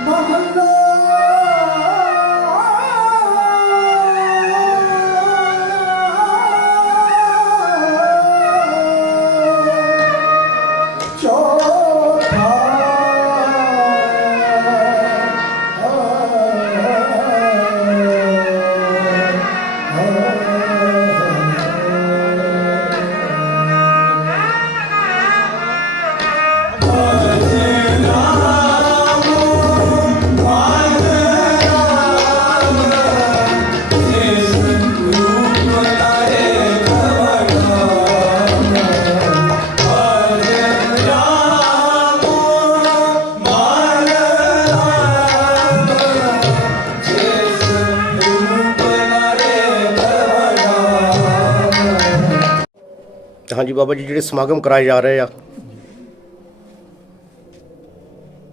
Mahalo. ਹਾਂਜੀ ਬਾਬਾ ਜੀ, ਜਿਹੜੇ ਸਮਾਗਮ ਕਰਾਏ ਜਾ ਰਹੇ ਆ।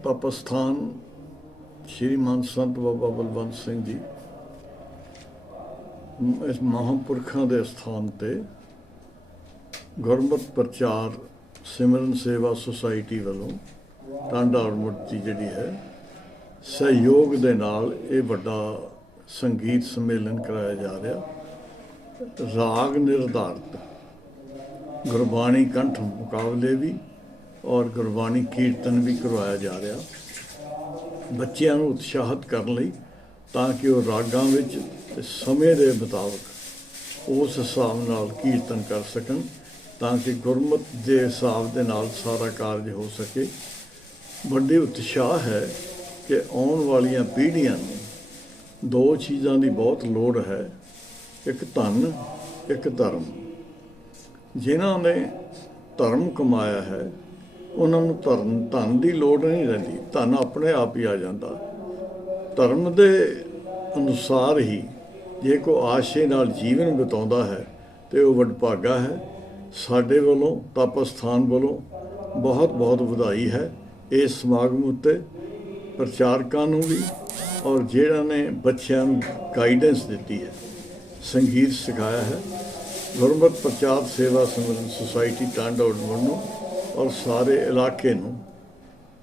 ਤਪਸਥਾਨ ਸ਼੍ਰੀਮਾਨ ਸੰਤ ਬਾਬਾ ਬਲਵੰਤ ਸਿੰਘ ਜੀ ਇਸ ਮਹਾਂਪੁਰਖਾਂ ਦੇ ਸਥਾਨ ਤੇ ਗੁਰਮਤ ਪ੍ਰਚਾਰ ਸਿਮਰਨ ਸੇਵਾ ਸੁਸਾਇਟੀ ਵੱਲੋਂ ਟਾਂਡਾ ਦੀ ਜਿਹੜੀ ਹੈ, ਸਹਿਯੋਗ ਦੇ ਨਾਲ ਇਹ ਵੱਡਾ ਸੰਗੀਤ ਸੰਮੇਲਨ ਕਰਾਇਆ ਜਾ ਰਿਹਾ। ਰਾਗ ਨਿਰਧਾਰਤ। ਗੁਰਬਾਣੀ ਕੰਠ ਮੁਕਾਬਲੇ ਵੀ ਔਰ ਗੁਰਬਾਣੀ ਕੀਰਤਨ ਵੀ ਕਰਵਾਇਆ ਜਾ ਰਿਹਾ। ਬੱਚਿਆਂ ਨੂੰ ਉਤਸ਼ਾਹਿਤ ਕਰਨ ਲਈ ਤਾਂ ਕਿ ਉਹ ਰਾਗਾਂ ਵਿੱਚ ਤੇ ਸਮੇਂ ਦੇ ਮੁਤਾਬਕ ਉਸ ਹਿਸਾਬ ਨਾਲ ਕੀਰਤਨ ਕਰ ਸਕਣ ਤਾਂ ਕਿ ਗੁਰਮਤ ਦੇ ਹਿਸਾਬ ਦੇ ਨਾਲ ਸਾਰਾ ਕਾਰਜ ਹੋ ਸਕੇ। ਵੱਡੇ ਉਤਸ਼ਾਹ ਹੈ ਕਿ ਆਉਣ ਵਾਲੀਆਂ ਪੀੜ੍ਹੀਆਂ ਨੂੰ ਦੋ ਚੀਜ਼ਾਂ ਦੀ ਬਹੁਤ ਲੋੜ ਹੈ, ਇੱਕ ਧਨ, ਇੱਕ ਧਰਮ। ਜਿਨ੍ਹਾਂ ਨੇ ਧਰਮ ਕਮਾਇਆ ਹੈ, ਉਹਨਾਂ ਨੂੰ ਧਰਮ, ਧਨ ਦੀ ਲੋੜ ਨਹੀਂ ਰਹਿੰਦੀ, ਧਨ ਆਪਣੇ ਆਪ ਹੀ ਆ ਜਾਂਦਾ। ਧਰਮ ਦੇ ਅਨੁਸਾਰ ਹੀ ਜੇ ਕੋ ਆਸ਼ੇ ਨਾਲ ਜੀਵਨ ਬਿਤਾਉਂਦਾ ਹੈ ਤੇ ਉਹ ਵਡਭਾਗਾ ਹੈ, ਸਾਡੇ ਵੱਲੋਂ, ਤਪਸਥਾਨ ਵੱਲੋਂ ਬਹੁਤ ਬਹੁਤ ਵਧਾਈ ਹੈ। ਇਸ ਸਮਾਗਮ ਉੱਤੇ ਪ੍ਰਚਾਰਕਾਂ ਨੂੰ ਵੀ ਔਰ ਜਿਹੜਾ ਨੇ ਬੱਚਿਆਂ ਨੂੰ ਗਾਈਡੈਂਸ ਦਿੱਤੀ ਹੈ, ਸੰਗੀਤ ਸਿਖਾਇਆ ਹੈ। ਗੁਰਮਤ ਪ੍ਰਚਾਰ ਸੇਵਾ ਸਿਮਰਨ ਸੁਸਾਇਟੀ ਟਾਂਡੋਡ ਨੂੰ ਔਰ ਸਾਰੇ ਇਲਾਕੇ ਨੂੰ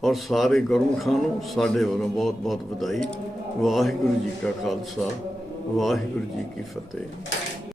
ਔਰ ਸਾਰੇ ਗੁਰਮੁਖਾਂ ਨੂੰ ਸਾਡੇ ਵੱਲੋਂ ਬਹੁਤ ਬਹੁਤ ਵਧਾਈ। ਵਾਹਿਗੁਰੂ ਜੀ ਕਾ ਖਾਲਸਾ, ਵਾਹਿਗੁਰੂ ਜੀ ਕੀ ਫਤਿਹ।